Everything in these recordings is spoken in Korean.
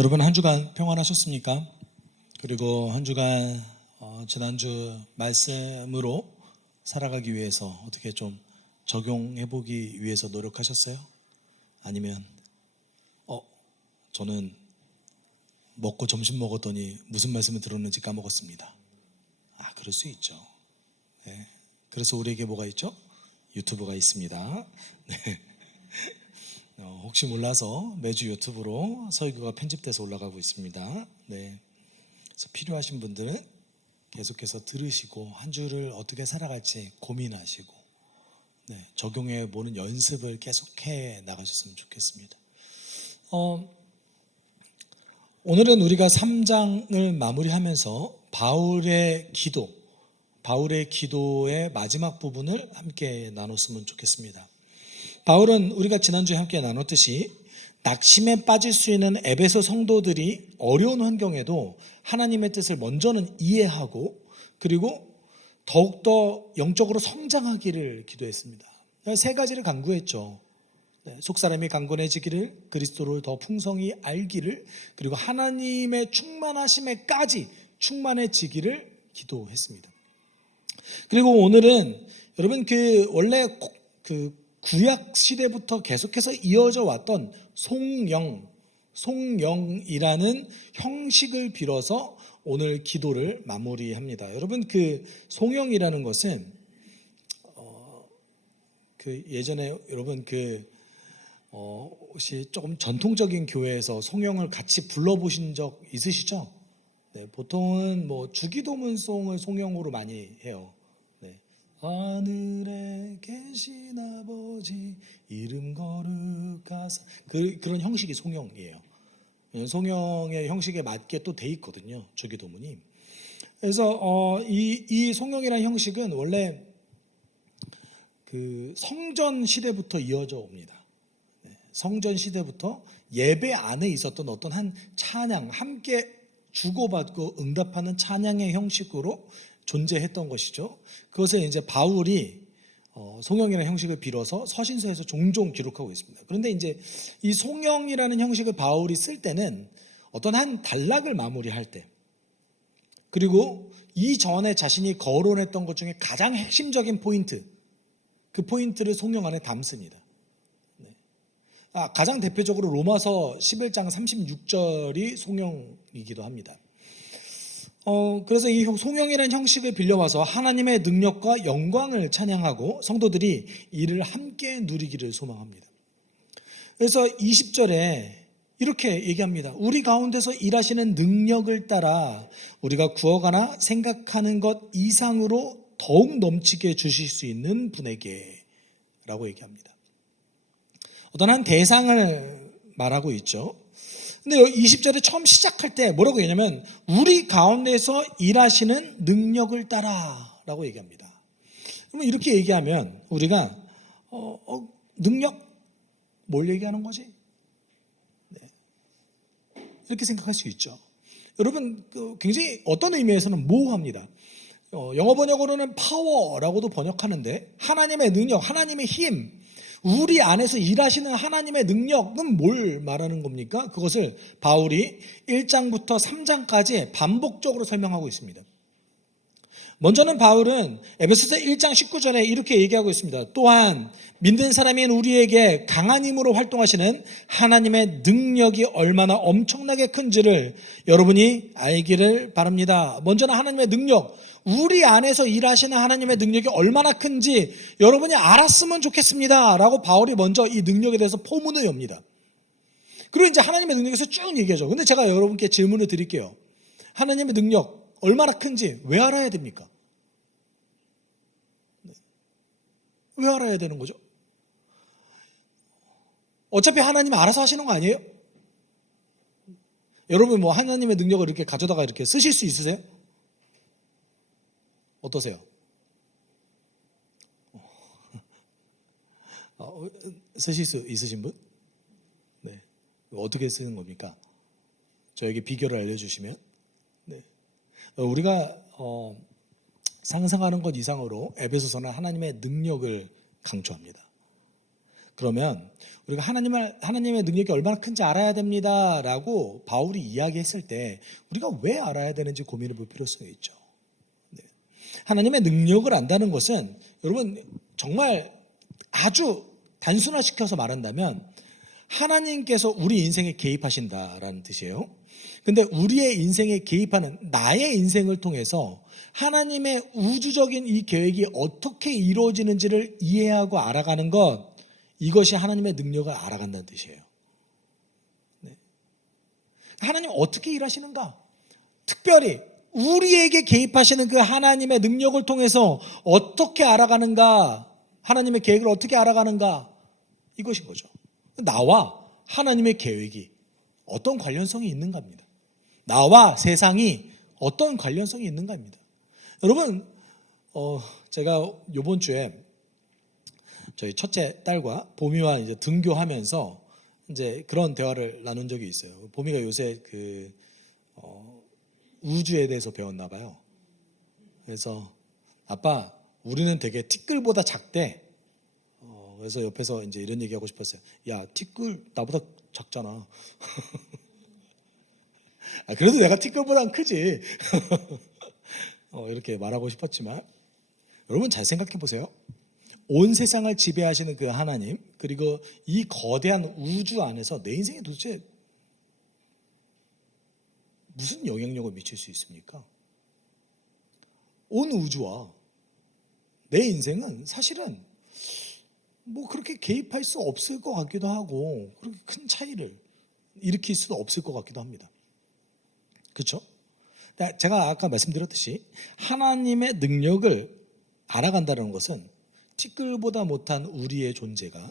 여러분 한 주간 평안하셨습니까? 그리고 한 주간 지난주 말씀으로 살아가기 위해서 어떻게 좀 적용해보기 위해서 노력하셨어요? 아니면 저는 먹고 점심 먹었더니 무슨 말씀을 들었는지 까먹었습니다. 그럴 수 있죠. 네. 그래서 우리에게 뭐가 있죠? 유튜브가 있습니다. 네. 혹시 몰라서 매주 유튜브로 설교가 편집돼서 올라가고 있습니다. 네. 그래서 필요하신 분들은 계속해서 들으시고 한 주를 어떻게 살아갈지 고민하시고 적용해 보는 연습을 계속해 나가셨으면 좋겠습니다. 오늘은 우리가 3장을 마무리하면서 바울의 기도의 마지막 부분을 함께 나눴으면 좋겠습니다. 바울은 우리가 지난주에 함께 나눴듯이 낙심에 빠질 수 있는 에베소 성도들이 어려운 환경에도 하나님의 뜻을 먼저는 이해하고 그리고 더욱더 영적으로 성장하기를 기도했습니다. 세 가지를 간구했죠. 속사람이 강건해지기를, 그리스도를 더 풍성히 알기를, 그리고 하나님의 충만하심에까지 충만해지기를 기도했습니다. 그리고 오늘은 여러분 원래 구약 시대부터 계속해서 이어져 왔던 송영이라는 형식을 빌어서 오늘 기도를 마무리합니다. 여러분 송영이라는 것은 예전에 여러분 혹시 조금 전통적인 교회에서 송영을 같이 불러보신 적 있으시죠? 네, 보통은 주기도문송을 송영으로 많이 해요. 하늘에 계신 아버지 이름 거룩하사 그런 형식이 송영이에요. 송영의 형식에 맞게 또 돼 있거든요, 주기도문이. 그래서 이 송영이라는 형식은 원래 성전 시대부터 이어져 옵니다. 성전 시대부터 예배 안에 있었던 어떤 한 찬양, 함께 주고받고 응답하는 찬양의 형식으로 존재했던 것이죠. 그것을 이제 바울이 송영이라는 형식을 빌어서 서신서에서 종종 기록하고 있습니다. 그런데 이제 이 송영이라는 형식을 바울이 쓸 때는 어떤 한 단락을 마무리할 때, 그리고 이전에 자신이 거론했던 것 중에 가장 핵심적인 포인트, 그 포인트를 송영 안에 담습니다. 가장 대표적으로 로마서 11장 36절이 송영이기도 합니다. 그래서 이 송영이라는 형식을 빌려와서 하나님의 능력과 영광을 찬양하고 성도들이 이를 함께 누리기를 소망합니다. 그래서 20절에 이렇게 얘기합니다. 우리 가운데서 일하시는 능력을 따라 우리가 구하거나 생각하는 것 이상으로 더욱 넘치게 주실 수 있는 분에게 라고 얘기합니다. 어떤 한 대상을 말하고 있죠. 근데 20절에 처음 시작할 때 뭐라고 얘기하냐면 우리 가운데서 일하시는 능력을 따라 라고 얘기합니다. 그러면 이렇게 얘기하면 우리가 능력? 뭘 얘기하는 거지? 이렇게 생각할 수 있죠. 여러분 굉장히 어떤 의미에서는 모호합니다. 영어 번역으로는 파워라고도 번역하는데 하나님의 능력, 하나님의 힘, 우리 안에서 일하시는 하나님의 능력은 뭘 말하는 겁니까? 그것을 바울이 1장부터 3장까지 반복적으로 설명하고 있습니다. 먼저는 바울은 에베소서 1장 19절에 이렇게 얘기하고 있습니다. 또한 믿는 사람인 우리에게 강한 힘으로 활동하시는 하나님의 능력이 얼마나 엄청나게 큰지를 여러분이 알기를 바랍니다. 먼저는 하나님의 능력, 우리 안에서 일하시는 하나님의 능력이 얼마나 큰지 여러분이 알았으면 좋겠습니다 라고 바울이 먼저 이 능력에 대해서 포문을 엽니다. 그리고 이제 하나님의 능력에서 쭉 얘기하죠. 근데 제가 여러분께 질문을 드릴게요. 하나님의 능력 얼마나 큰지 왜 알아야 됩니까? 왜 알아야 되는 거죠? 어차피 하나님이 알아서 하시는 거 아니에요? 여러분 하나님의 능력을 이렇게 가져다가 이렇게 쓰실 수 있으세요? 어떠세요? 쓰실 수 있으신 분? 네. 어떻게 쓰는 겁니까? 저에게 비결을 알려주시면. 네. 우리가 상상하는 것 이상으로 에베소서는 하나님의 능력을 강조합니다. 그러면 우리가 하나님의 능력이 얼마나 큰지 알아야 됩니다라고 바울이 이야기했을 때 우리가 왜 알아야 되는지 고민해 볼 필요성이 있죠. 네. 하나님의 능력을 안다는 것은 여러분 정말 아주 단순화시켜서 말한다면 하나님께서 우리 인생에 개입하신다라는 뜻이에요. 근데 우리의 인생에 개입하는 나의 인생을 통해서 하나님의 우주적인 이 계획이 어떻게 이루어지는지를 이해하고 알아가는 것, 이것이 하나님의 능력을 알아간다는 뜻이에요. 네. 하나님 어떻게 일하시는가? 특별히 우리에게 개입하시는 그 하나님의 능력을 통해서 어떻게 알아가는가? 하나님의 계획을 어떻게 알아가는가? 이것인 거죠. 나와 하나님의 계획이 어떤 관련성이 있는가입니다. 나와 세상이 어떤 관련성이 있는가입니다. 여러분, 제가 이번 주에 저희 첫째 딸과 보미와 이제 등교하면서 이제 그런 대화를 나눈 적이 있어요. 보미가 요새 우주에 대해서 배웠나 봐요. 그래서 아빠, 우리는 되게 티끌보다 작대. 그래서 옆에서 이제 이런 얘기하고 싶었어요. 야, 티끌 나보다 작잖아. 그래도 내가 티끌보다는 크지. 이렇게 말하고 싶었지만 여러분 잘 생각해 보세요. 온 세상을 지배하시는 그 하나님, 그리고 이 거대한 우주 안에서 내 인생에 도대체 무슨 영향력을 미칠 수 있습니까? 온 우주와 내 인생은 사실은 뭐 그렇게 개입할 수 없을 것 같기도 하고 그렇게 큰 차이를 일으킬 수도 없을 것 같기도 합니다. 그렇죠? 제가 아까 말씀드렸듯이 하나님의 능력을 알아간다는 것은 티끌보다 못한 우리의 존재가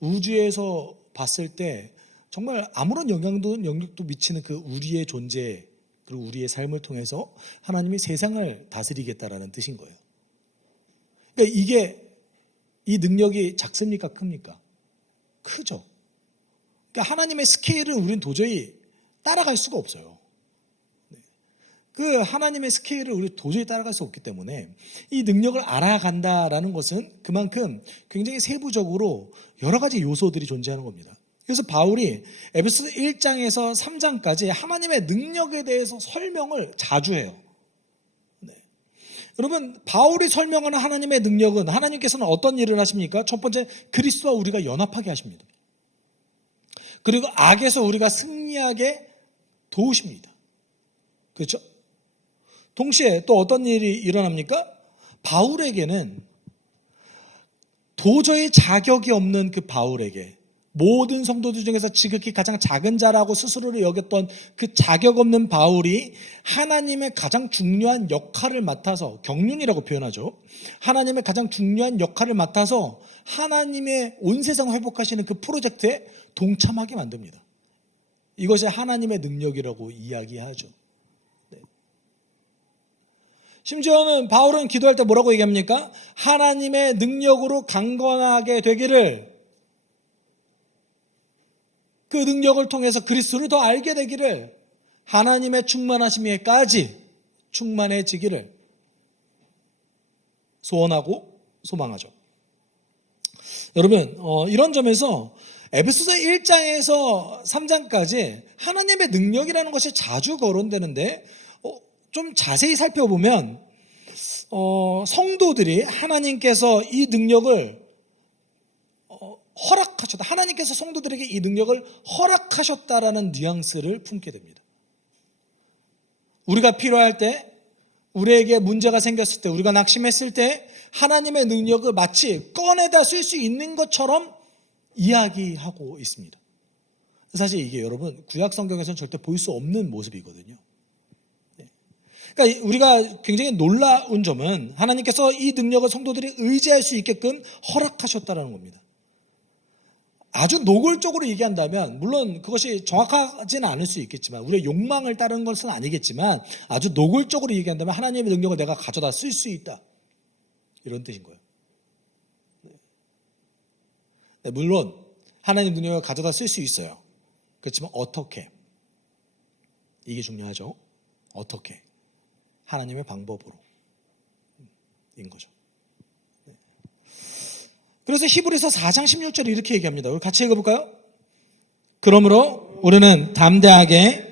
우주에서 봤을 때 정말 아무런 영향도 미치는 그 우리의 존재, 그리고 우리의 삶을 통해서 하나님이 세상을 다스리겠다라는 뜻인 거예요. 그러니까 이 능력이 작습니까? 큽니까? 크죠. 그러니까 하나님의 스케일을 우리는 도저히 따라갈 수가 없어요. 그 하나님의 스케일을 우리 도저히 따라갈 수 없기 때문에 이 능력을 알아간다라는 것은 그만큼 굉장히 세부적으로 여러 가지 요소들이 존재하는 겁니다. 그래서 바울이 에베소서 1장에서 3장까지 하나님의 능력에 대해서 설명을 자주 해요. 네. 여러분, 바울이 설명하는 하나님의 능력은 하나님께서는 어떤 일을 하십니까? 첫 번째, 그리스도와 우리가 연합하게 하십니다. 그리고 악에서 우리가 승리하게 도우십니다. 그렇죠? 동시에 또 어떤 일이 일어납니까? 바울에게는 도저히 자격이 없는 그 바울에게 모든 성도들 중에서 지극히 가장 작은 자라고 스스로를 여겼던 그 자격 없는 바울이 하나님의 가장 중요한 역할을 맡아서, 경륜이라고 표현하죠. 하나님의 가장 중요한 역할을 맡아서 하나님의 온 세상을 회복하시는 그 프로젝트에 동참하게 만듭니다. 이것이 하나님의 능력이라고 이야기하죠. 심지어는 바울은 기도할 때 뭐라고 얘기합니까? 하나님의 능력으로 강건하게 되기를, 그 능력을 통해서 그리스도를 더 알게 되기를, 하나님의 충만하심에까지 충만해지기를 소원하고 소망하죠. 여러분, 이런 점에서 에베소서 1장에서 3장까지 하나님의 능력이라는 것이 자주 거론되는데 좀 자세히 살펴보면 성도들이 하나님께서 이 능력을 허락하셨다. 하나님께서 성도들에게 이 능력을 허락하셨다라는 뉘앙스를 품게 됩니다. 우리가 필요할 때, 우리에게 문제가 생겼을 때, 우리가 낙심했을 때 하나님의 능력을 마치 꺼내다 쓸 수 있는 것처럼 이야기하고 있습니다. 사실 이게 여러분 구약 성경에서는 절대 볼 수 없는 모습이거든요. 그러니까 우리가 굉장히 놀라운 점은 하나님께서 이 능력을 성도들이 의지할 수 있게끔 허락하셨다는 겁니다. 아주 노골적으로 얘기한다면 물론 그것이 정확하지는 않을 수 있겠지만, 우리의 욕망을 따르는 것은 아니겠지만, 아주 노골적으로 얘기한다면 하나님의 능력을 내가 가져다 쓸 수 있다, 이런 뜻인 거예요. 네, 물론 하나님의 능력을 가져다 쓸 수 있어요. 그렇지만 어떻게? 이게 중요하죠. 어떻게? 하나님의 방법으로 인 거죠. 그래서 히브리서 4장 16절에 이렇게 얘기합니다. 우리 같이 읽어볼까요? 그러므로 우리는 담대하게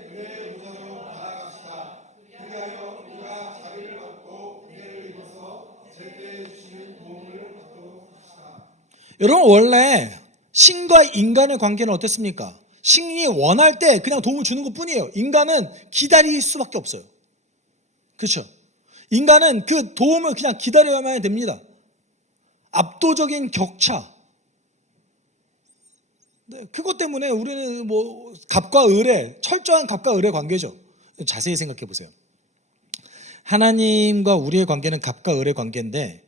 여러분, 원래 신과 인간의 관계는 어땠습니까? 신이 원할 때 그냥 도움을 주는 것 뿐이에요. 인간은 기다릴 수밖에 없어요. 그렇죠? 인간은 그 도움을 그냥 기다려야만 됩니다. 압도적인 격차. 네, 그것 때문에 우리는 뭐 갑과 을의 철저한 갑과 을의 관계죠. 자세히 생각해 보세요. 하나님과 우리의 관계는 갑과 을의 관계인데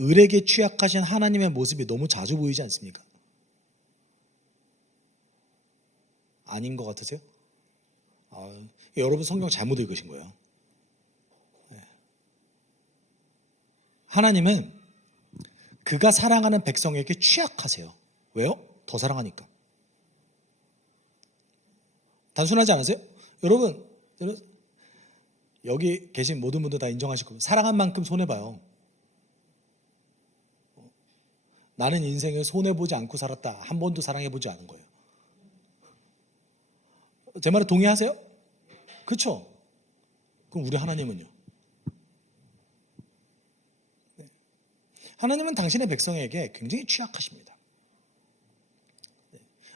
을에게 취약하신 하나님의 모습이 너무 자주 보이지 않습니까? 아닌 것 같으세요? 여러분 성경 잘못 읽으신 거예요. 네. 하나님은 그가 사랑하는 백성에게 취약하세요. 왜요? 더 사랑하니까. 단순하지 않으세요? 여러분 여기 계신 모든 분들 다 인정하실 겁니다. 사랑한 만큼 손해봐요. 나는 인생을 손해보지 않고 살았다. 한 번도 사랑해보지 않은 거예요. 제 말에 동의하세요? 그렇죠? 그럼 우리 하나님은요? 하나님은 당신의 백성에게 굉장히 취약하십니다.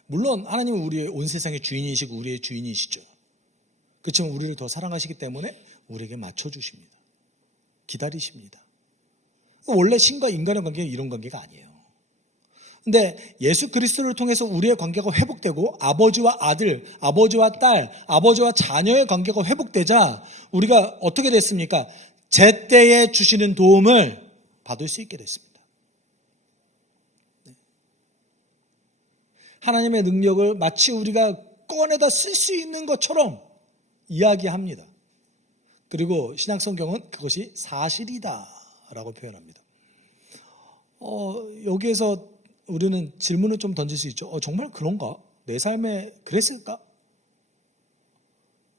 물론 하나님은 우리의 온 세상의 주인이시고 우리의 주인이시죠. 그렇지만 우리를 더 사랑하시기 때문에 우리에게 맞춰주십니다. 기다리십니다. 원래 신과 인간의 관계는 이런 관계가 아니에요. 근데 예수 그리스도를 통해서 우리의 관계가 회복되고 아버지와 아들, 아버지와 딸, 아버지와 자녀의 관계가 회복되자 우리가 어떻게 됐습니까? 제때에 주시는 도움을 받을 수 있게 됐습니다. 하나님의 능력을 마치 우리가 꺼내다 쓸 수 있는 것처럼 이야기합니다. 그리고 신약성경은 그것이 사실이다 라고 표현합니다. 여기에서 우리는 질문을 좀 던질 수 있죠. 정말 그런가? 내 삶에 그랬을까?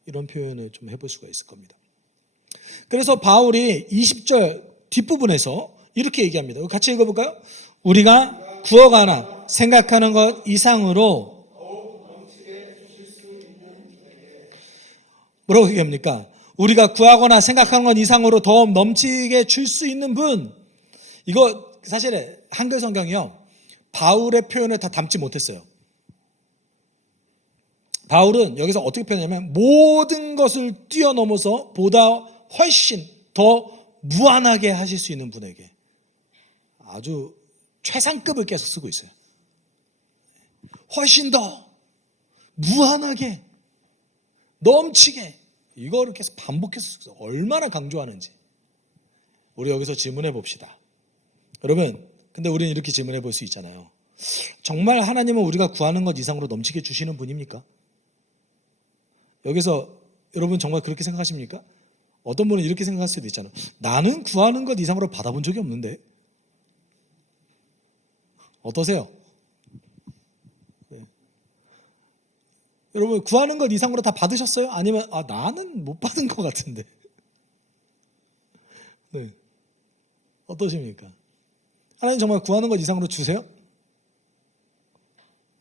이런 표현을 좀 해볼 수가 있을 겁니다. 그래서 바울이 20절 뒷부분에서 이렇게 얘기합니다. 같이 읽어볼까요? 우리가 구어가나 생각하는 것 이상으로 뭐라고 얘기합니까? 우리가 구하거나 생각하는 것 이상으로 더 넘치게 줄 수 있는 분. 이거 사실 한글 성경이요. 바울의 표현을 다 담지 못했어요. 바울은 여기서 어떻게 표현하냐면 모든 것을 뛰어넘어서 보다 훨씬 더 무한하게 하실 수 있는 분에게 아주 최상급을 계속 쓰고 있어요. 훨씬 더 무한하게 넘치게 이거를 계속 반복해서 써요. 얼마나 강조하는지 우리 여기서 질문해 봅시다. 여러분, 근데 우리는 이렇게 질문해 볼 수 있잖아요. 정말 하나님은 우리가 구하는 것 이상으로 넘치게 주시는 분입니까? 여기서 여러분 정말 그렇게 생각하십니까? 어떤 분은 이렇게 생각할 수도 있잖아요. 나는 구하는 것 이상으로 받아본 적이 없는데. 어떠세요? 네. 여러분 구하는 것 이상으로 다 받으셨어요? 아니면 나는 못 받은 것 같은데. 네. 어떠십니까? 하나님 정말 구하는 것 이상으로 주세요?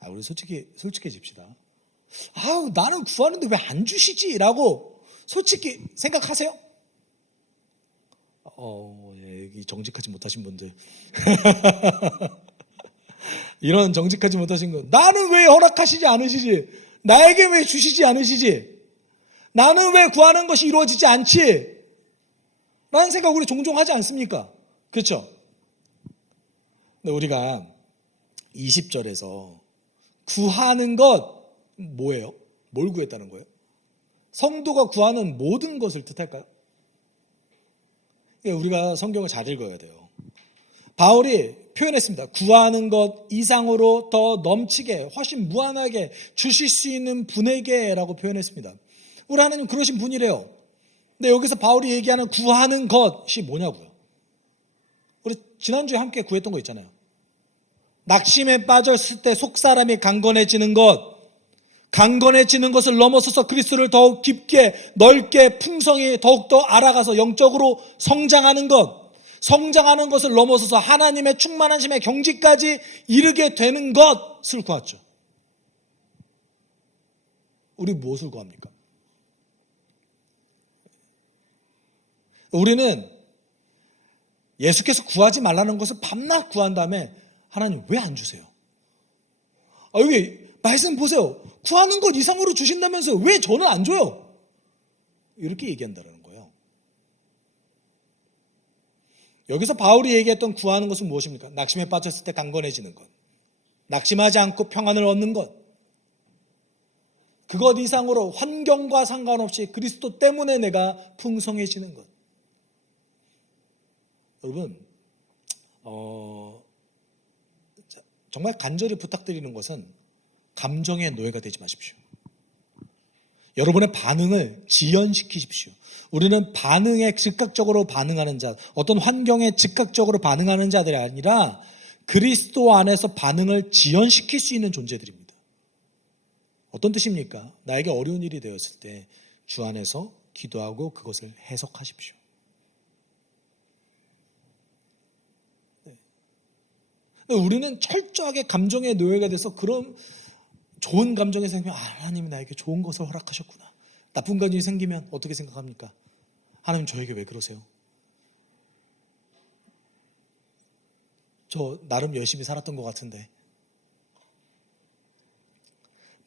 우리 솔직해집시다. 나는 구하는데 왜 안 주시지? 라고 솔직히 생각하세요? 여기 정직하지 못하신 분들. 이런 정직하지 못하신 분. 나는 왜 허락하시지 않으시지? 나에게 왜 주시지 않으시지? 나는 왜 구하는 것이 이루어지지 않지? 라는 생각 우리 종종 하지 않습니까? 그렇죠? 근데 우리가 20절에서 구하는 것 뭐예요? 뭘 구했다는 거예요? 성도가 구하는 모든 것을 뜻할까요? 우리가 성경을 잘 읽어야 돼요. 바울이 표현했습니다. 구하는 것 이상으로 더 넘치게 훨씬 무한하게 주실 수 있는 분에게 라고 표현했습니다. 우리 하나님 그러신 분이래요. 근데 여기서 바울이 얘기하는 구하는 것이 뭐냐고요? 우리 지난주에 함께 구했던 거 있잖아요. 낙심에 빠졌을 때 속사람이 강건해지는 것, 강건해지는 것을 넘어서서 그리스도를 더욱 깊게 넓게 풍성히 더욱더 알아가서 영적으로 성장하는 것, 성장하는 것을 넘어서서 하나님의 충만하심의 경지까지 이르게 되는 것을 구하죠. 우리 무엇을 구합니까? 우리는 예수께서 구하지 말라는 것을 밤낮 구한 다음에 하나님 왜 안 주세요? 여기 말씀 보세요. 구하는 것 이상으로 주신다면서 왜 저는 안 줘요? 이렇게 얘기한다는 거예요. 여기서 바울이 얘기했던 구하는 것은 무엇입니까? 낙심에 빠졌을 때 강건해지는 것, 낙심하지 않고 평안을 얻는 것, 그것 이상으로 환경과 상관없이 그리스도 때문에 내가 풍성해지는 것. 여러분, 정말 간절히 부탁드리는 것은 감정의 노예가 되지 마십시오. 여러분의 반응을 지연시키십시오. 우리는 반응에 즉각적으로 반응하는 자, 어떤 환경에 즉각적으로 반응하는 자들이 아니라 그리스도 안에서 반응을 지연시킬 수 있는 존재들입니다. 어떤 뜻입니까? 나에게 어려운 일이 되었을 때 주 안에서 기도하고 그것을 해석하십시오. 우리는 철저하게 감정의 노예가 돼서 그런 좋은 감정이 생기면 하나님이 나에게 좋은 것을 허락하셨구나. 나쁜 감정이 생기면 어떻게 생각합니까? 하나님 저에게 왜 그러세요? 저 나름 열심히 살았던 것 같은데.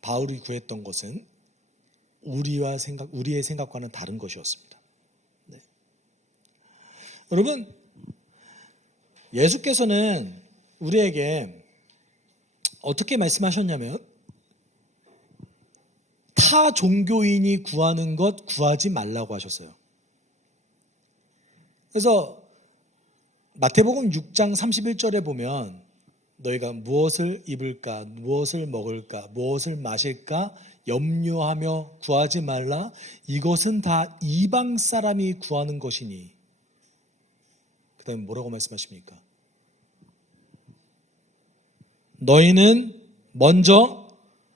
바울이 구했던 것은 우리의 생각과는 다른 것이었습니다. 네. 여러분, 예수께서는 우리에게 어떻게 말씀하셨냐면 타 종교인이 구하는 것 구하지 말라고 하셨어요. 그래서 마태복음 6장 31절에 보면 너희가 무엇을 입을까, 무엇을 먹을까, 무엇을 마실까 염려하며 구하지 말라. 이것은 다 이방 사람이 구하는 것이니. 그 다음에 뭐라고 말씀하십니까? 너희는 먼저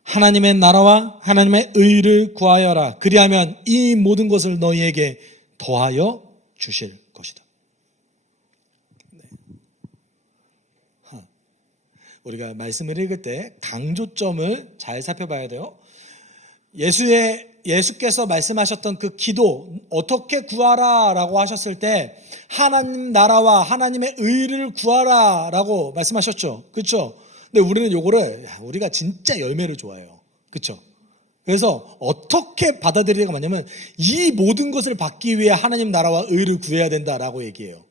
하나님의 나라와 하나님의 의를 구하여라. 그리하면 이 모든 것을 너희에게 더하여 주실 것이다. 네. 우리가 말씀을 읽을 때 강조점을 잘 살펴봐야 돼요. 예수께서 말씀하셨던 그 기도 어떻게 구하라 라고 하셨을 때 하나님 나라와 하나님의 의를 구하라 라고 말씀하셨죠. 그렇죠? 근데 우리는 요거를 우리가 진짜 열매를 좋아해요. 그렇죠? 그래서 어떻게 받아들이려고 하냐면 이 모든 것을 받기 위해 하나님 나라와 의를 구해야 된다라고 얘기해요.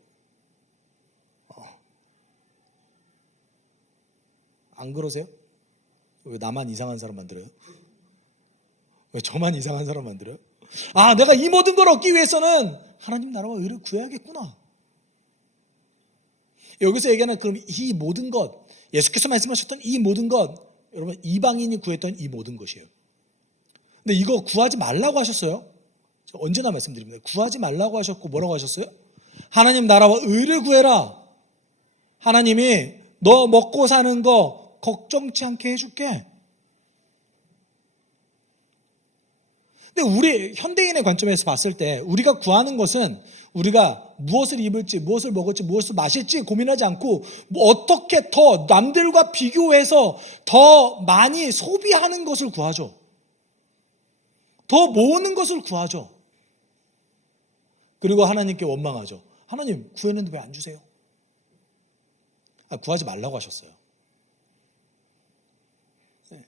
안 그러세요? 왜 나만 이상한 사람 만들어요? 왜 저만 이상한 사람 만들어요? 내가 이 모든 걸 얻기 위해서는 하나님 나라와 의를 구해야겠구나. 여기서 얘기하는 그럼 이 모든 것, 예수께서 말씀하셨던 이 모든 것, 여러분 이방인이 구했던 이 모든 것이에요. 근데 이거 구하지 말라고 하셨어요. 언제나 말씀드립니다. 구하지 말라고 하셨고 뭐라고 하셨어요? 하나님 나라와 의를 구해라. 하나님이 너 먹고 사는 거 걱정치 않게 해줄게. 근데 우리 현대인의 관점에서 봤을 때 우리가 구하는 것은 우리가 무엇을 입을지, 무엇을 먹을지, 무엇을 마실지 고민하지 않고 어떻게 더 남들과 비교해서 더 많이 소비하는 것을 구하죠. 더 모으는 것을 구하죠. 그리고 하나님께 원망하죠. 하나님 구했는데 왜 안 주세요? 구하지 말라고 하셨어요. 네.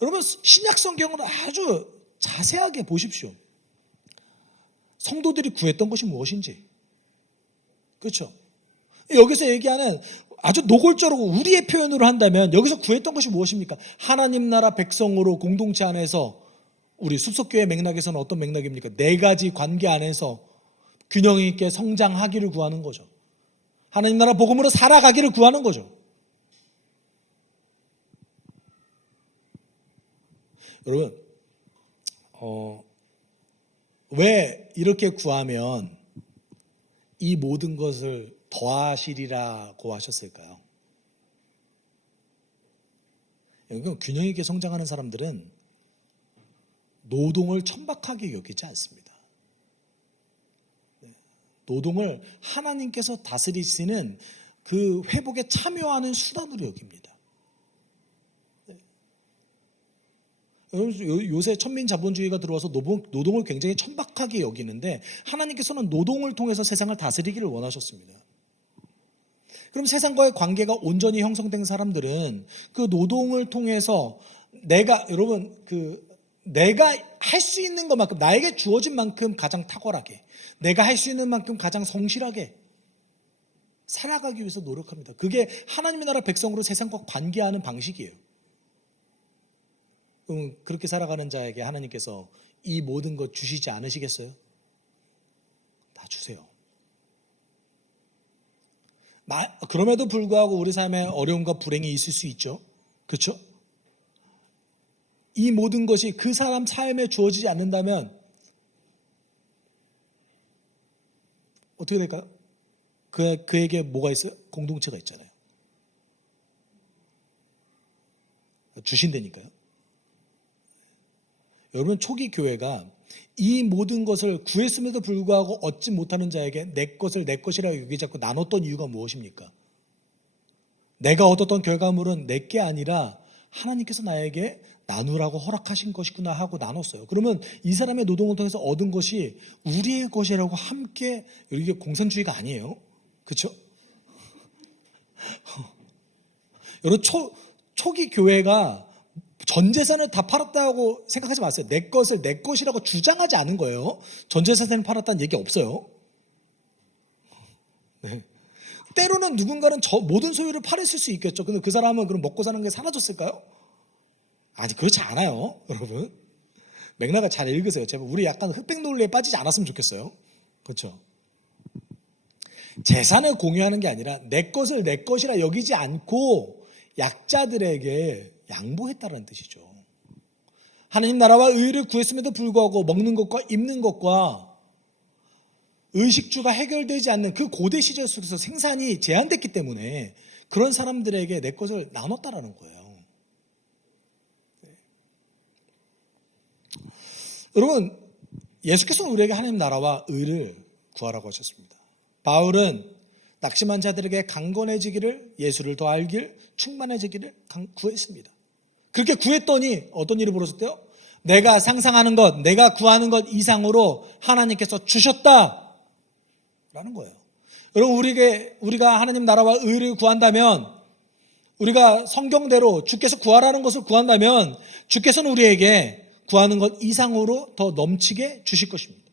여러분 신약 성경은 아주 자세하게 보십시오. 성도들이 구했던 것이 무엇인지. 그렇죠? 여기서 얘기하는 아주 노골적으로 우리의 표현으로 한다면 여기서 구했던 것이 무엇입니까? 하나님 나라 백성으로 공동체 안에서 우리 숲속교회 맥락에서는 어떤 맥락입니까? 네 가지 관계 안에서 균형 있게 성장하기를 구하는 거죠. 하나님 나라 복음으로 살아가기를 구하는 거죠. 여러분 왜 이렇게 구하면 이 모든 것을 더하시리라고 하셨을까요? 균형 있게 성장하는 사람들은 노동을 천박하게 여기지 않습니다. 노동을 하나님께서 다스리시는 그 회복에 참여하는 수단으로 여깁니다. 요새 천민자본주의가 들어와서 노동을 굉장히 천박하게 여기는데 하나님께서는 노동을 통해서 세상을 다스리기를 원하셨습니다. 그럼 세상과의 관계가 온전히 형성된 사람들은 그 노동을 통해서 내가 할 수 있는 것만큼, 나에게 주어진 만큼 가장 탁월하게, 내가 할 수 있는 만큼 가장 성실하게 살아가기 위해서 노력합니다. 그게 하나님의 나라 백성으로 세상과 관계하는 방식이에요. 그렇게 살아가는 자에게 하나님께서 이 모든 것 주시지 않으시겠어요? 다 주세요. 그럼에도 불구하고 우리 삶에 어려움과 불행이 있을 수 있죠. 그렇죠? 이 모든 것이 그 사람 삶에 주어지지 않는다면 어떻게 될까요? 그에게 뭐가 있어요? 공동체가 있잖아요. 주신다니까요. 여러분, 초기 교회가 이 모든 것을 구했음에도 불구하고 얻지 못하는 자에게 내 것을 내 것이라고 여기지 않고 나눴던 이유가 무엇입니까? 내가 얻었던 결과물은 내 게 아니라 하나님께서 나에게 나누라고 허락하신 것이구나 하고 나눴어요. 그러면 이 사람의 노동을 통해서 얻은 것이 우리의 것이라고 함께, 이게 공산주의가 아니에요. 그렇죠? 여러분, 초기 교회가 전 재산을 다 팔았다고 생각하지 마세요. 내 것을 내 것이라고 주장하지 않은 거예요. 전 재산을 팔았다는 얘기 없어요. 네. 때로는 누군가는 모든 소유를 팔았을 수 있겠죠. 근데 그 사람은 그럼 먹고 사는 게 사라졌을까요? 아니, 그렇지 않아요, 여러분. 맥락을 잘 읽으세요. 제발 우리 약간 흑백 논리에 빠지지 않았으면 좋겠어요. 그렇죠? 재산을 공유하는 게 아니라 내 것을 내 것이라 여기지 않고 약자들에게 양보했다는 뜻이죠. 하나님 나라와 의를 구했음에도 불구하고 먹는 것과 입는 것과 의식주가 해결되지 않는 그 고대 시절 속에서 생산이 제한됐기 때문에 그런 사람들에게 내 것을 나눴다라는 거예요. 여러분, 예수께서는 우리에게 하나님 나라와 의를 구하라고 하셨습니다. 바울은 낙심한 자들에게 강건해지기를, 예수를 더 알길, 충만해지기를 구했습니다. 그렇게 구했더니 어떤 일이 벌어졌대요? 내가 상상하는 것, 내가 구하는 것 이상으로 하나님께서 주셨다 라는 거예요. 여러분, 우리가 하나님 나라와 의를 구한다면, 우리가 성경대로 주께서 구하라는 것을 구한다면 주께서는 우리에게 구하는 것 이상으로 더 넘치게 주실 것입니다.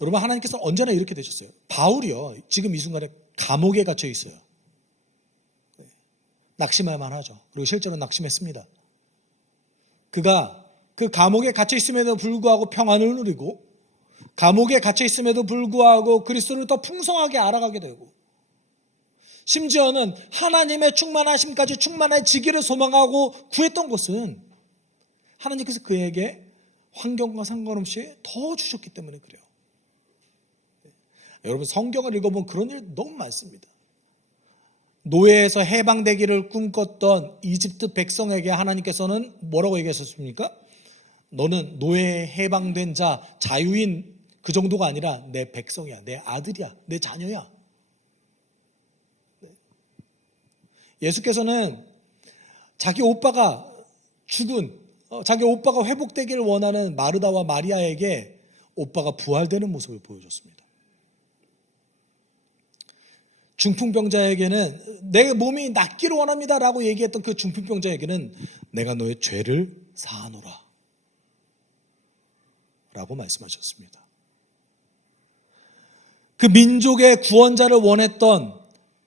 여러분, 하나님께서 언제나 이렇게 되셨어요. 바울이요, 지금 이 순간에 감옥에 갇혀 있어요. 낙심할 만하죠. 그리고 실제로 낙심했습니다. 그가 그 감옥에 갇혀 있음에도 불구하고 평안을 누리고, 감옥에 갇혀 있음에도 불구하고 그리스도를 더 풍성하게 알아가게 되고, 심지어는 하나님의 충만하심까지 충만해지기를 소망하고 구했던 것은 하나님께서 그에게 환경과 상관없이 더 주셨기 때문에 그래요. 여러분, 성경을 읽어보면 그런 일 너무 많습니다. 노예에서 해방되기를 꿈꿨던 이집트 백성에게 하나님께서는 뭐라고 얘기하셨습니까? 너는 노예에 해방된 자, 자유인 그 정도가 아니라 내 백성이야, 내 아들이야, 내 자녀야. 예수께서는 자기 오빠가 자기 오빠가 회복되기를 원하는 마르다와 마리아에게 오빠가 부활되는 모습을 보여줬습니다. 중풍병자에게는 내 몸이 낫기를 원합니다 라고 얘기했던 그 중풍병자에게는 내가 너의 죄를 사하노라 라고 말씀하셨습니다. 그 민족의 구원자를 원했던,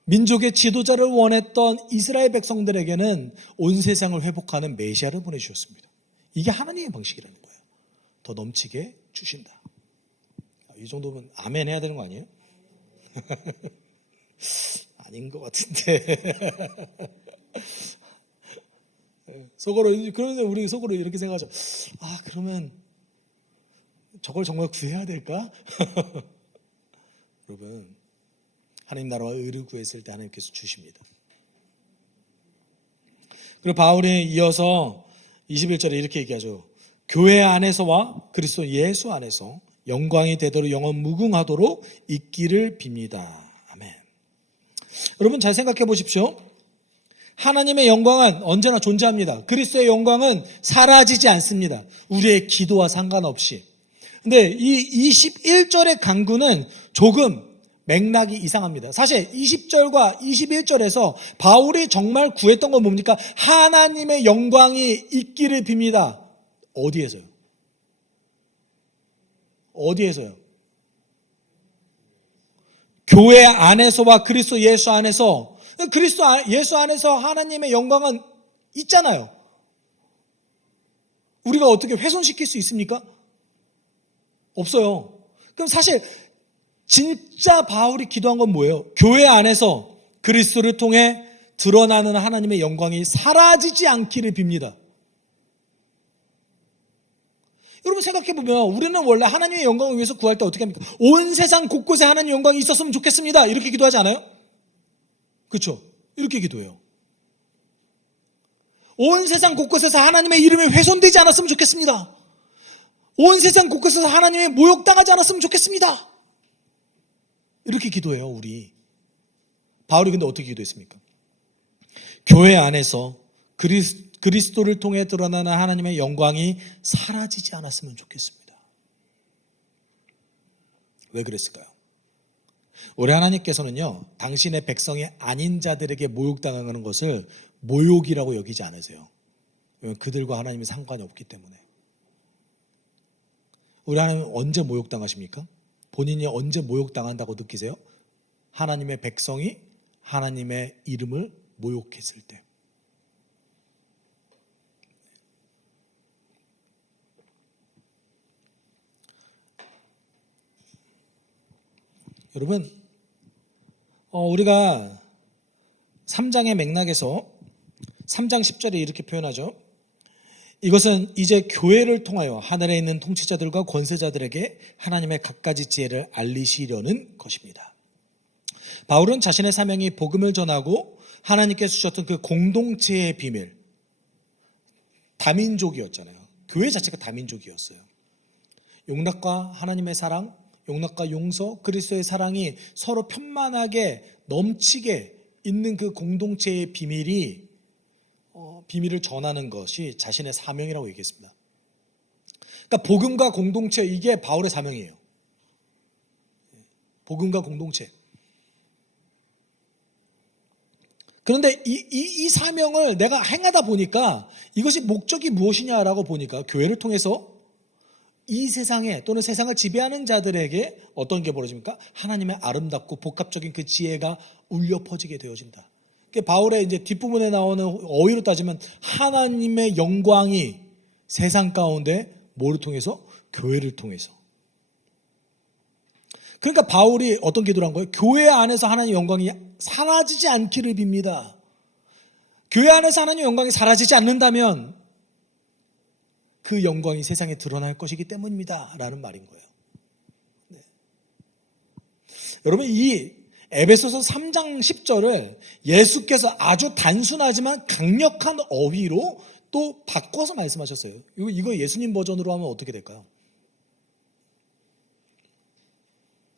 민족의 지도자를 원했던 이스라엘 백성들에게는 온 세상을 회복하는 메시아를 보내주셨습니다. 이게 하나님의 방식이라는 거예요. 더 넘치게 주신다. 이 정도면 아멘 해야 되는 거 아니에요? 아닌 것 같은데. 속으로, 그러면 우리 속으로 이렇게 생각하죠. 아, 그러면 저걸 정말 구해야 될까? 여러분, 하나님 나라와 의를 구했을 때 하나님께서 주십니다. 그리고 바울이 이어서 21절에 이렇게 얘기하죠. 교회 안에서와 그리스도 예수 안에서 영광이 되도록 영원 무궁하도록 있기를 빕니다. 아멘. 여러분 잘 생각해 보십시오. 하나님의 영광은 언제나 존재합니다. 그리스도의 영광은 사라지지 않습니다. 우리의 기도와 상관없이. 근데 이 21절의 강구는 조금 맥락이 이상합니다. 사실 20절과 21절에서 바울이 정말 구했던 건 뭡니까? 하나님의 영광이 있기를 빕니다. 어디에서요? 어디에서요? 교회 안에서와 그리스도 예수 안에서, 그리스도 예수 안에서 하나님의 영광은 있잖아요. 우리가 어떻게 훼손시킬 수 있습니까? 없어요. 그럼 사실 진짜 바울이 기도한 건 뭐예요? 교회 안에서 그리스도를 통해 드러나는 하나님의 영광이 사라지지 않기를 빕니다. 여러분 생각해보면 우리는 원래 하나님의 영광을 위해서 구할 때 어떻게 합니까? 온 세상 곳곳에 하나님의 영광이 있었으면 좋겠습니다. 이렇게 기도하지 않아요? 그렇죠? 이렇게 기도해요. 온 세상 곳곳에서 하나님의 이름이 훼손되지 않았으면 좋겠습니다. 온 세상 곳곳에서 하나님의 모욕당하지 않았으면 좋겠습니다. 이렇게 기도해요, 우리. 바울이 근데 어떻게 기도했습니까? 교회 안에서 그리스도를 통해 드러나는 하나님의 영광이 사라지지 않았으면 좋겠습니다. 왜 그랬을까요? 우리 하나님께서는요, 당신의 백성이 아닌 자들에게 모욕당하는 것을 모욕이라고 여기지 않으세요. 왜냐하면 그들과 하나님이 상관이 없기 때문에. 우리 하나님은 언제 모욕당하십니까? 본인이 언제 모욕당한다고 느끼세요? 하나님의 백성이 하나님의 이름을 모욕했을 때. 여러분, 우리가 3장의 맥락에서 3장 10절에 이렇게 표현하죠. 이것은 이제 교회를 통하여 하늘에 있는 통치자들과 권세자들에게 하나님의 갖가지 지혜를 알리시려는 것입니다. 바울은 자신의 사명이 복음을 전하고 하나님께서 주셨던 그 공동체의 비밀, 다민족이었잖아요. 교회 자체가 다민족이었어요. 용납과 하나님의 사랑, 용납과 용서, 그리스도의 사랑이 서로 편만하게 넘치게 있는 그 공동체의 비밀을 전하는 것이 자신의 사명이라고 얘기했습니다. 그러니까 복음과 공동체, 이게 바울의 사명이에요. 복음과 공동체. 그런데 이 사명을 내가 행하다 보니까 이것이 목적이 무엇이냐라고 보니까 교회를 통해서 이 세상에 또는 세상을 지배하는 자들에게 어떤 게 벌어집니까? 하나님의 아름답고 복합적인 그 지혜가 울려 퍼지게 되어진다. 바울의 이제 뒷부분에 나오는 어휘로 따지면 하나님의 영광이 세상 가운데 뭐를 통해서? 교회를 통해서. 그러니까 바울이 어떤 기도를 한 거예요? 교회 안에서 하나님의 영광이 사라지지 않기를 빕니다. 교회 안에서 하나님의 영광이 사라지지 않는다면 그 영광이 세상에 드러날 것이기 때문입니다. 라는 말인 거예요. 네. 여러분, 이 에베소서 3장 10절을 예수께서 아주 단순하지만 강력한 어휘로 또 바꿔서 말씀하셨어요. 이거 예수님 버전으로 하면 어떻게 될까요?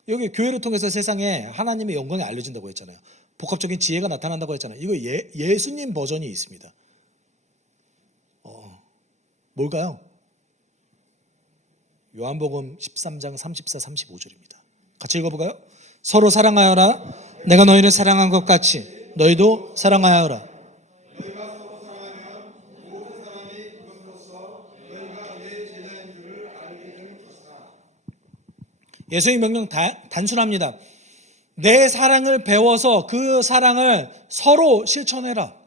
여기 교회를 통해서 세상에 하나님의 영광이 알려진다고 했잖아요. 복합적인 지혜가 나타난다고 했잖아요. 이거 예수님 버전이 있습니다. 뭘까요? 요한복음 13장 34, 35절입니다. 같이 읽어볼까요? 서로 사랑하여라. 내가 너희를 사랑한 것 같이 너희도 사랑하여라. 예수의 명령 단순합니다. 내 사랑을 배워서 그 사랑을 서로 실천해라.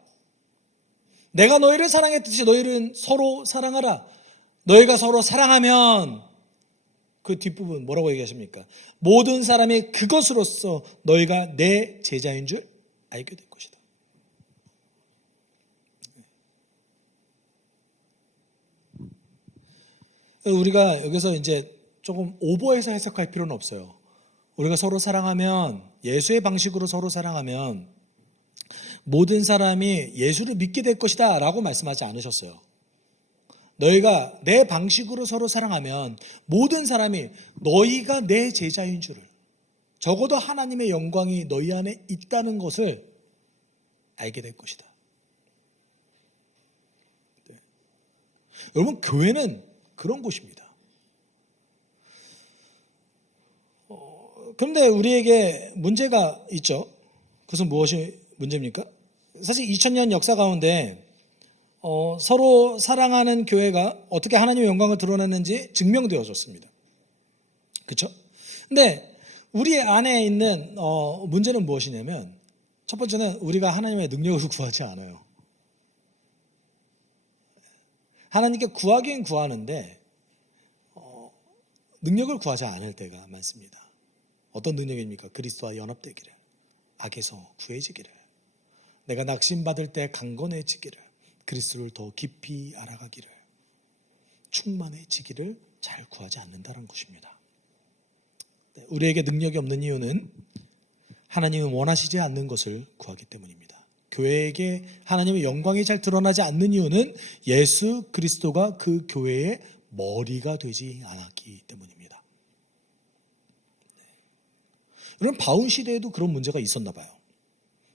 내가 너희를 사랑했듯이 너희는 서로 사랑하라. 너희가 서로 사랑하면 그 뒷부분 뭐라고 얘기하십니까? 모든 사람이 그것으로써 너희가 내 제자인 줄 알게 될 것이다. 우리가 여기서 이제 조금 오버해서 해석할 필요는 없어요. 우리가 서로 사랑하면, 예수의 방식으로 서로 사랑하면 모든 사람이 예수를 믿게 될 것이다 라고 말씀하지 않으셨어요. 너희가 내 방식으로 서로 사랑하면 모든 사람이 너희가 내 제자인 줄을, 적어도 하나님의 영광이 너희 안에 있다는 것을 알게 될 것이다. 네. 여러분, 교회는 그런 곳입니다. 그런데 우리에게 문제가 있죠. 그것은 무엇이 문제입니까? 사실 2000년 역사 가운데 서로 사랑하는 교회가 어떻게 하나님의 영광을 드러내는지 증명되어졌습니다. 그렇죠? 근데 우리 안에 있는 문제는 무엇이냐면, 첫 번째는 우리가 하나님의 능력을 구하지 않아요. 하나님께 구하긴 구하는데 능력을 구하지 않을 때가 많습니다. 어떤 능력입니까? 그리스도와 연합되기를, 악에서 구해지기를, 내가 낙심받을 때 강건해지기를, 그리스도를 더 깊이 알아가기를, 충만해지기를 잘 구하지 않는다는 것입니다. 우리에게 능력이 없는 이유는 하나님은 원하시지 않는 것을 구하기 때문입니다. 교회에게 하나님의 영광이 잘 드러나지 않는 이유는 예수 그리스도가 그 교회의 머리가 되지 않았기 때문입니다. 여러분, 바울 시대에도 그런 문제가 있었나 봐요.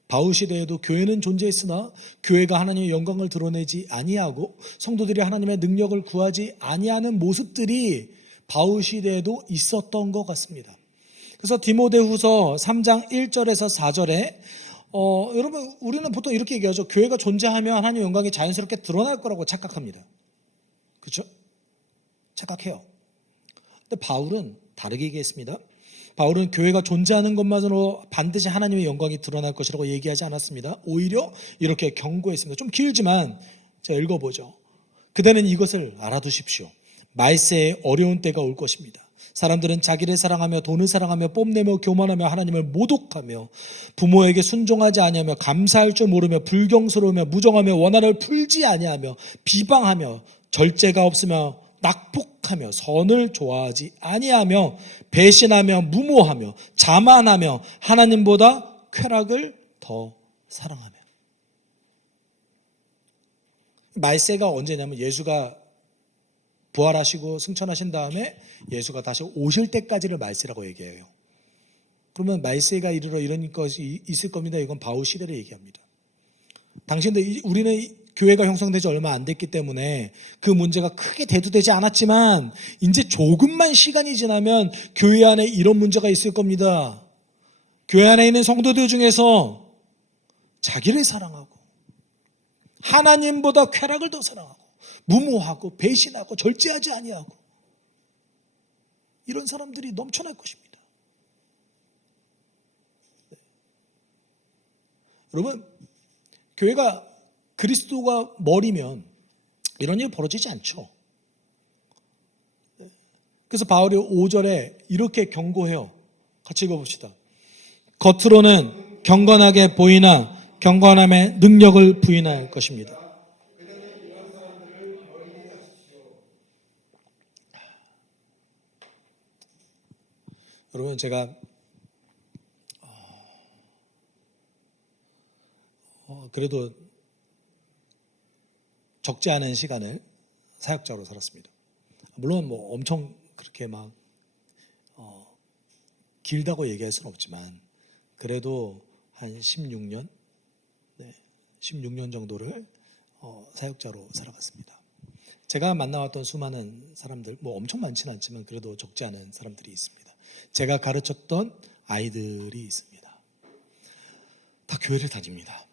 바울 시대에도 교회는 존재했으나 교회가 하나님의 영광을 드러내지 아니하고 성도들이 하나님의 능력을 구하지 아니하는 모습들이 바울 시대에도 있었던 것 같습니다. 그래서 디모데후서 3장 1절에서 4절에 여러분, 우리는 보통 이렇게 얘기하죠. 교회가 존재하면 하나님의 영광이 자연스럽게 드러날 거라고 착각합니다. 그렇죠? 착각해요. 근데 바울은 다르게 얘기했습니다. 바울은 교회가 존재하는 것만으로 반드시 하나님의 영광이 드러날 것이라고 얘기하지 않았습니다. 오히려 이렇게 경고했습니다. 좀 길지만 제가 읽어보죠. 그대는 이것을 알아두십시오. 말세에 어려운 때가 올 것입니다. 사람들은 자기를 사랑하며 돈을 사랑하며 뽐내며 교만하며 하나님을 모독하며 부모에게 순종하지 아니하며 감사할 줄 모르며 불경스러우며 무정하며 원한을 풀지 아니하며 비방하며 절제가 없으며 낙폭하며 선을 좋아하지 아니하며 배신하며 무모하며 자만하며 하나님보다 쾌락을 더 사랑하며. 말세가 언제냐면 예수가 부활하시고 승천하신 다음에 예수가 다시 오실 때까지를 말세라고 얘기해요. 그러면 말세가 이르러 이런 것이 있을 겁니다. 이건 바울 시대를 얘기합니다. 당신들, 우리는 교회가 형성되지 얼마 안 됐기 때문에 그 문제가 크게 대두되지 않았지만 이제 조금만 시간이 지나면 교회 안에 이런 문제가 있을 겁니다. 교회 안에 있는 성도들 중에서 자기를 사랑하고 하나님보다 쾌락을 더 사랑하고 무모하고 배신하고 절제하지 아니하고 이런 사람들이 넘쳐날 것입니다. 여러분, 교회가 그리스도가 머리면 이런 일이 벌어지지 않죠. 그래서 바울이 5절에 이렇게 경고해요. 같이 읽어봅시다. 겉으로는 경건하게 보이나 경건함의 능력을 부인할 것입니다. 여러분, 제가 그래도 적지 않은 시간을 사역자로 살았습니다. 물론 뭐 엄청 그렇게 막 길다고 얘기할 수는 없지만 그래도 한 16년, 16년 정도를 사역자로 살아갔습니다. 제가 만나왔던 수많은 사람들, 뭐 엄청 많지는 않지만 그래도 적지 않은 사람들이 있습니다. 제가 가르쳤던 아이들이 있습니다. 다 교회를 다닙니다.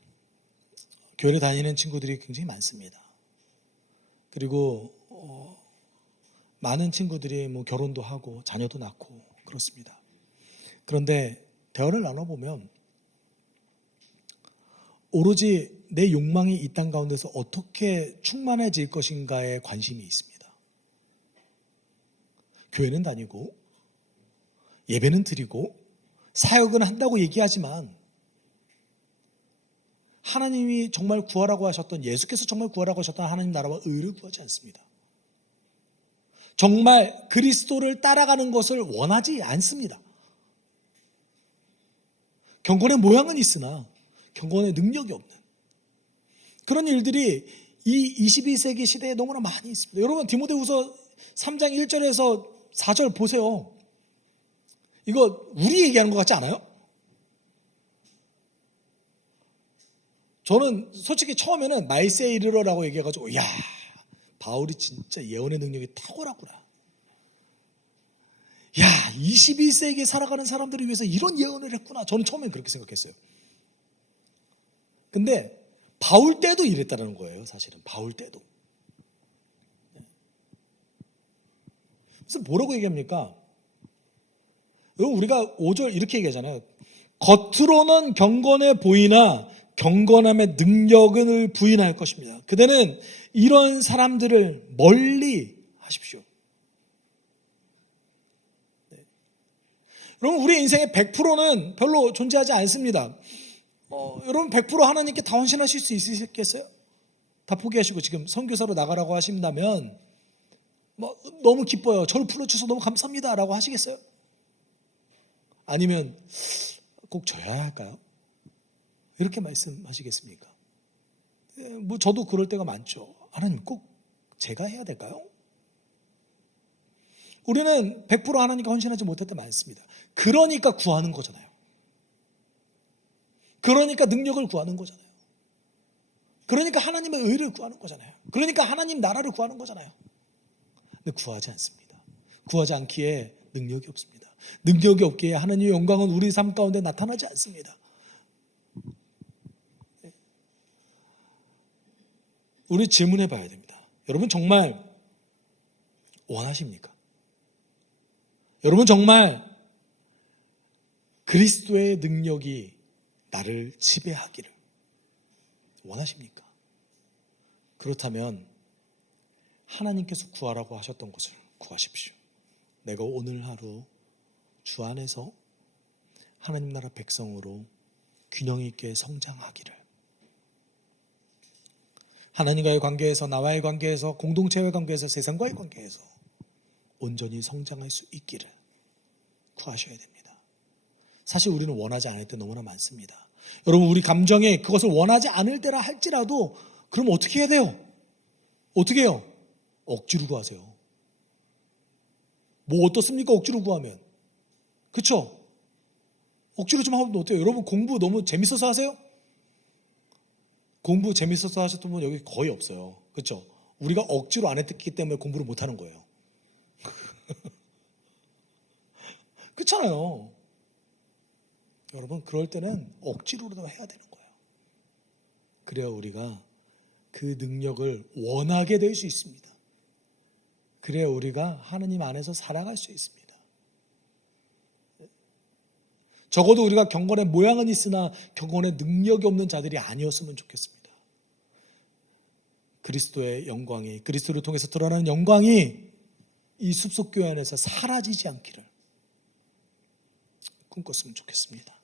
교회를 다니는 친구들이 굉장히 많습니다. 그리고 많은 친구들이 뭐 결혼도 하고 자녀도 낳고 그렇습니다. 그런데 대화를 나눠보면 오로지 내 욕망이 이 땅 가운데서 어떻게 충만해질 것인가에 관심이 있습니다. 교회는 다니고 예배는 드리고 사역은 한다고 얘기하지만 하나님이 정말 구하라고 하셨던, 예수께서 정말 구하라고 하셨던 하나님 나라와 의를 구하지 않습니다. 정말 그리스도를 따라가는 것을 원하지 않습니다. 경건의 모양은 있으나 경건의 능력이 없는 그런 일들이 이 21세기 시대에 너무나 많이 있습니다. 여러분 디모데후서 3장 1절에서 4절 보세요. 이거 우리 얘기하는 것 같지 않아요? 저는 솔직히 처음에는 말세에 이르러라고 얘기해가지고 야 바울이 진짜 예언의 능력이 탁월하구나. 야 21세기에 살아가는 사람들을 위해서 이런 예언을 했구나. 저는 처음엔 그렇게 생각했어요. 근데 바울 때도 이랬다는 거예요. 사실은 바울 때도. 그래서 뭐라고 얘기합니까? 여러분 우리가 5절 이렇게 얘기하잖아요. 겉으로는 경건해 보이나 경건함의 능력을 부인할 것입니다. 그대는 이런 사람들을 멀리 하십시오. 네. 여러분 우리 인생의 100%는 별로 존재하지 않습니다. 여러분 100% 하나님께 다 헌신하실 수 있으시겠어요? 다 포기하시고 지금 선교사로 나가라고 하신다면 너무 기뻐요. 저를 불러주셔서 너무 감사합니다 라고 하시겠어요? 아니면 꼭 져야 할까요? 이렇게 말씀하시겠습니까? 저도 그럴 때가 많죠. 하나님 꼭 제가 해야 될까요? 우리는 100% 하나님께 헌신하지 못할 때 많습니다. 그러니까 구하는 거잖아요. 그러니까 능력을 구하는 거잖아요. 그러니까 하나님의 의를 구하는 거잖아요. 그러니까 하나님 나라를 구하는 거잖아요. 근데 구하지 않습니다. 구하지 않기에 능력이 없습니다. 능력이 없기에 하나님의 영광은 우리 삶 가운데 나타나지 않습니다. 우리 질문해 봐야 됩니다. 여러분 정말 원하십니까? 여러분 정말 그리스도의 능력이 나를 지배하기를 원하십니까? 그렇다면 하나님께서 구하라고 하셨던 것을 구하십시오. 내가 오늘 하루 주 안에서 하나님 나라 백성으로 균형 있게 성장하기를, 하나님과의 관계에서, 나와의 관계에서, 공동체와의 관계에서, 세상과의 관계에서 온전히 성장할 수 있기를 구하셔야 됩니다. 사실 우리는 원하지 않을 때 너무나 많습니다. 여러분 우리 감정에 그것을 원하지 않을 때라 할지라도 그럼 어떻게 해야 돼요? 어떻게 해요? 억지로 구하세요. 뭐 어떻습니까? 억지로 구하면. 그렇죠? 억지로 좀 하면 어때요? 여러분 공부 너무 재밌어서 하세요? 공부 재밌어서 하셨던 분 여기 거의 없어요. 그렇죠? 우리가 억지로 안 했기 때문에 공부를 못하는 거예요. 그렇잖아요. 여러분 그럴 때는 억지로라도 해야 되는 거예요. 그래야 우리가 그 능력을 원하게 될 수 있습니다. 그래야 우리가 하나님 안에서 살아갈 수 있습니다. 적어도 우리가 경건의 모양은 있으나 경건의 능력이 없는 자들이 아니었으면 좋겠습니다. 그리스도의 영광이, 그리스도를 통해서 드러나는 영광이 이 숲속교회 안에서 사라지지 않기를 꿈꿨으면 좋겠습니다.